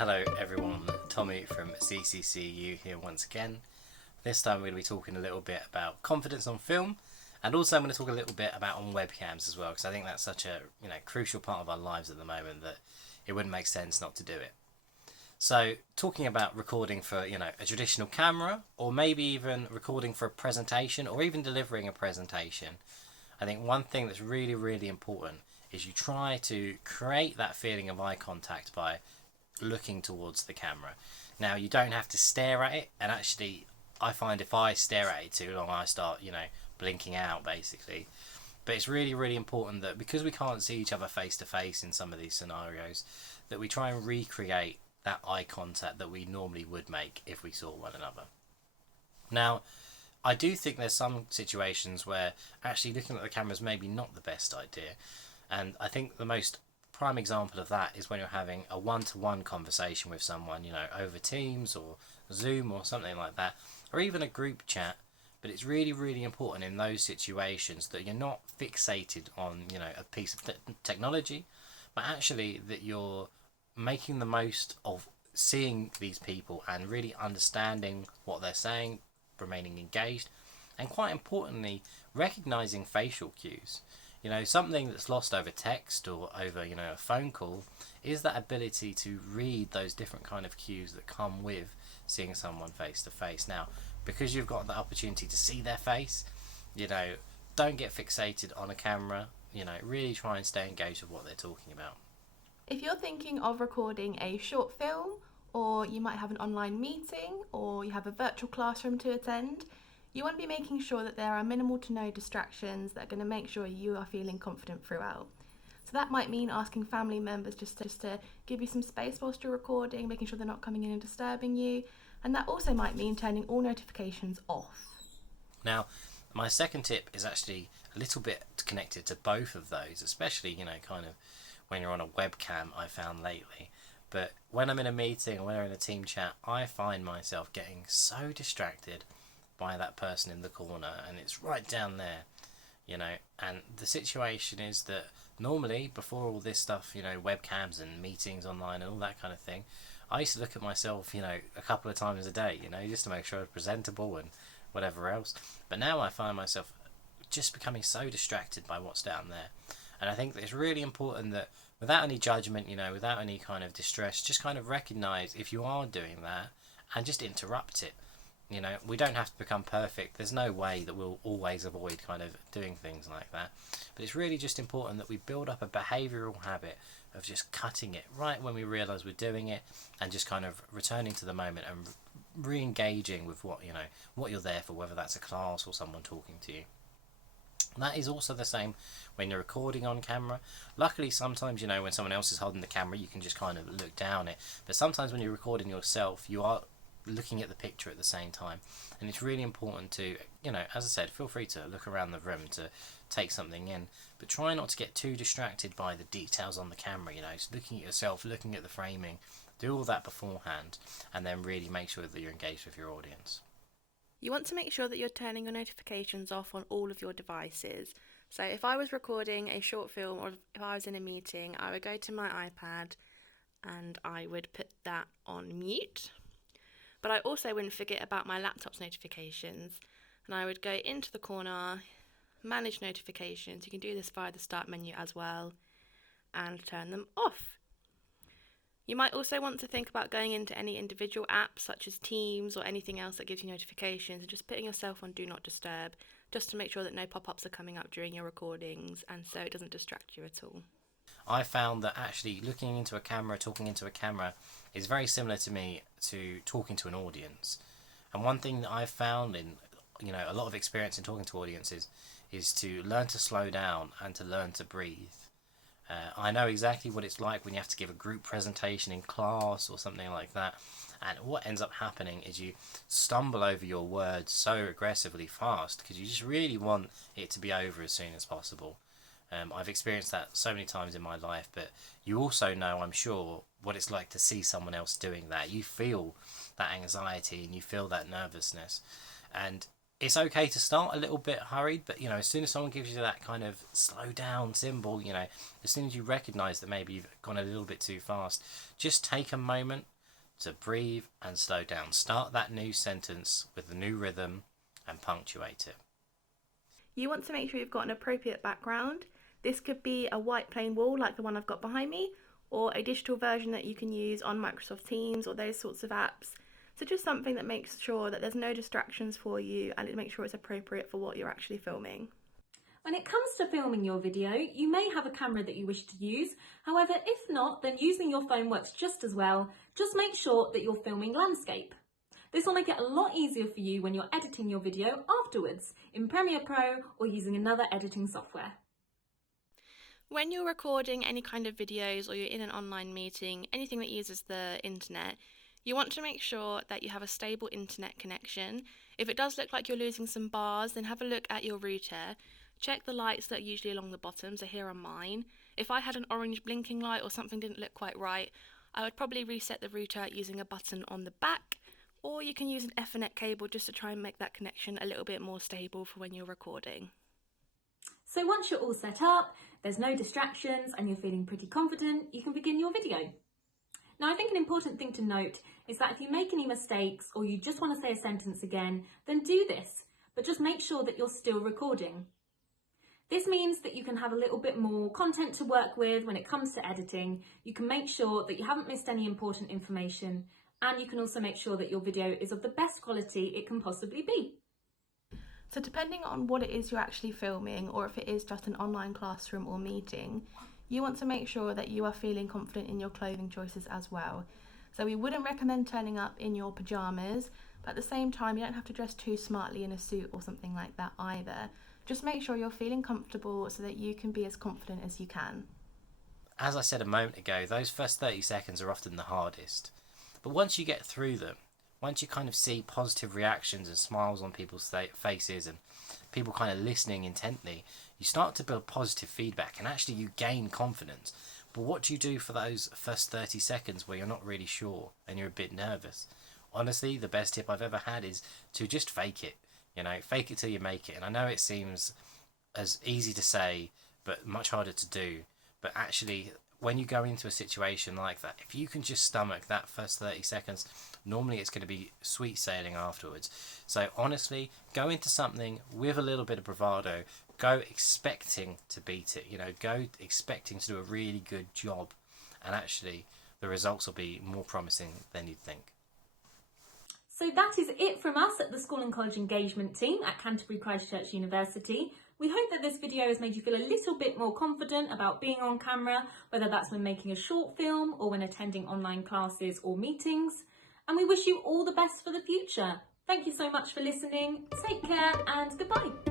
Hello everyone, Tommy from CCCU here once again. This time we're going to be talking a little bit about confidence on film, and also I'm going to talk a little bit about on webcams as well, because I think that's such a crucial part of our lives at the moment that it wouldn't make sense not to do it. So talking about recording for a traditional camera, or maybe even recording for a presentation, or even delivering a presentation, I think one thing that's really, really important is you try to create that feeling of eye contact by looking towards the camera. Now, you don't have to stare at it, and actually I find if I stare at it too long I start blinking out basically. But it's really, really important that because we can't see each other face to face in some of these scenarios, that we try and recreate that eye contact that we normally would make if we saw one another. Now, I do think there's some situations where actually looking at the camera is maybe not the best idea, and I think the most prime example of that is when you're having a one-to-one conversation with someone, over Teams or Zoom or something like that, or even a group chat. But it's really, really important in those situations that you're not fixated on, a piece of technology, but actually that you're making the most of seeing these people and really understanding what they're saying, remaining engaged, and quite importantly, recognizing facial cues. Something that's lost over text or over, a phone call is that ability to read those different kind of cues that come with seeing someone face to face. Now, because you've got the opportunity to see their face, don't get fixated on a camera, really try and stay engaged with what they're talking about. If you're thinking of recording a short film, or you might have an online meeting, or you have a virtual classroom to attend, you want to be making sure that there are minimal to no distractions that are going to make sure you are feeling confident throughout. So that might mean asking family members just to give you some space whilst you're recording, making sure they're not coming in and disturbing you. And that also might mean turning all notifications off. Now, my second tip is actually a little bit connected to both of those, especially, kind of when you're on a webcam, I found lately. But when I'm in a meeting or when I'm in a team chat, I find myself getting so distracted by that person in the corner, and it's right down there, and the situation is that normally before all this stuff, webcams and meetings online and all that kind of thing, I used to look at myself, a couple of times a day, just to make sure I was presentable and whatever else. But now I find myself just becoming so distracted by what's down there. And I think that it's really important that without any judgment, without any kind of distress, just kind of recognize if you are doing that and just interrupt it. We don't have to become perfect. There's no way that we'll always avoid kind of doing things like that. But it's really just important that we build up a behavioural habit of just cutting it right when we realise we're doing it, and just kind of returning to the moment and re-engaging with what you're there for, whether that's a class or someone talking to you. And that is also the same when you're recording on camera. Luckily, sometimes, when someone else is holding the camera, you can just kind of look down it. But sometimes when you're recording yourself, you are looking at the picture at the same time, and it's really important to as I said, feel free to look around the room to take something in, but try not to get too distracted by the details on the camera. Just looking at yourself, looking at the framing, do all that beforehand, and then really make sure that you're engaged with your audience. You want to make sure that you're turning your notifications off on all of your devices. So if I was recording a short film, or if I was in a meeting, I would go to my iPad and I would put that on mute. But I also wouldn't forget about my laptop's notifications, and I would go into the corner, manage notifications. You can do this via the start menu as well, and turn them off. You might also want to think about going into any individual apps such as Teams or anything else that gives you notifications, and just putting yourself on Do Not Disturb, just to make sure that no pop-ups are coming up during your recordings, and so it doesn't distract you at all. I found that actually looking into a camera, talking into a camera, is very similar to me to talking to an audience. And one thing that I've found in a lot of experience in talking to audiences is to learn to slow down and to learn to breathe. I know exactly what it's like when you have to give a group presentation in class or something like that, and what ends up happening is you stumble over your words so aggressively fast because you just really want it to be over as soon as possible. I've experienced that so many times in my life, but you also know, I'm sure, what it's like to see someone else doing that. You feel that anxiety and you feel that nervousness. And It's okay to start a little bit hurried, but as soon as someone gives you that kind of slow down symbol, as soon as you recognise that maybe you've gone a little bit too fast, just take a moment to breathe and slow down. Start that new sentence with the new rhythm and punctuate it. You want to make sure you've got an appropriate background. This could be a white plain wall like the one I've got behind me, or a digital version that you can use on Microsoft Teams or those sorts of apps. So just something that makes sure that there's no distractions for you and it makes sure it's appropriate for what you're actually filming. When it comes to filming your video, you may have a camera that you wish to use. However, if not, then using your phone works just as well. Just make sure that you're filming landscape. This will make it a lot easier for you when you're editing your video afterwards in Premiere Pro or using another editing software. When you're recording any kind of videos or you're in an online meeting, anything that uses the internet, you want to make sure that you have a stable internet connection. If it does look like you're losing some bars, then have a look at your router. Check the lights that are usually along the bottom, so here are mine. If I had an orange blinking light or something didn't look quite right, I would probably reset the router using a button on the back, or you can use an Ethernet cable just to try and make that connection a little bit more stable for when you're recording. So once you're all set up, there's no distractions and you're feeling pretty confident, you can begin your video. Now I think an important thing to note is that if you make any mistakes or you just want to say a sentence again, then do this, but just make sure that you're still recording. This means that you can have a little bit more content to work with when it comes to editing. You can make sure that you haven't missed any important information, and you can also make sure that your video is of the best quality it can possibly be. So depending on what it is you're actually filming, or if it is just an online classroom or meeting, you want to make sure that you are feeling confident in your clothing choices as well. So we wouldn't recommend turning up in your pyjamas, but at the same time you don't have to dress too smartly in a suit or something like that either. Just make sure you're feeling comfortable so that you can be as confident as you can. As I said a moment ago, those first 30 seconds are often the hardest. But once you get through them, once you kind of see positive reactions and smiles on people's faces and people kind of listening intently, you start to build positive feedback and actually you gain confidence. But what do you do for those first 30 seconds where you're not really sure and you're a bit nervous? Honestly, the best tip I've ever had is to just fake it. Fake it till you make it. And I know it seems as easy to say, but much harder to do. But actually, when you go into a situation like that, if you can just stomach that first 30 seconds, normally it's going to be sweet sailing afterwards. So honestly, go into something with a little bit of bravado. Go expecting to beat it. Go expecting to do a really good job. And actually, the results will be more promising than you'd think. So that is it from us at the School and College Engagement team at Canterbury Christ Church University. We hope that this video has made you feel a little bit more confident about being on camera, whether that's when making a short film or when attending online classes or meetings. And we wish you all the best for the future. Thank you so much for listening. Take care and goodbye.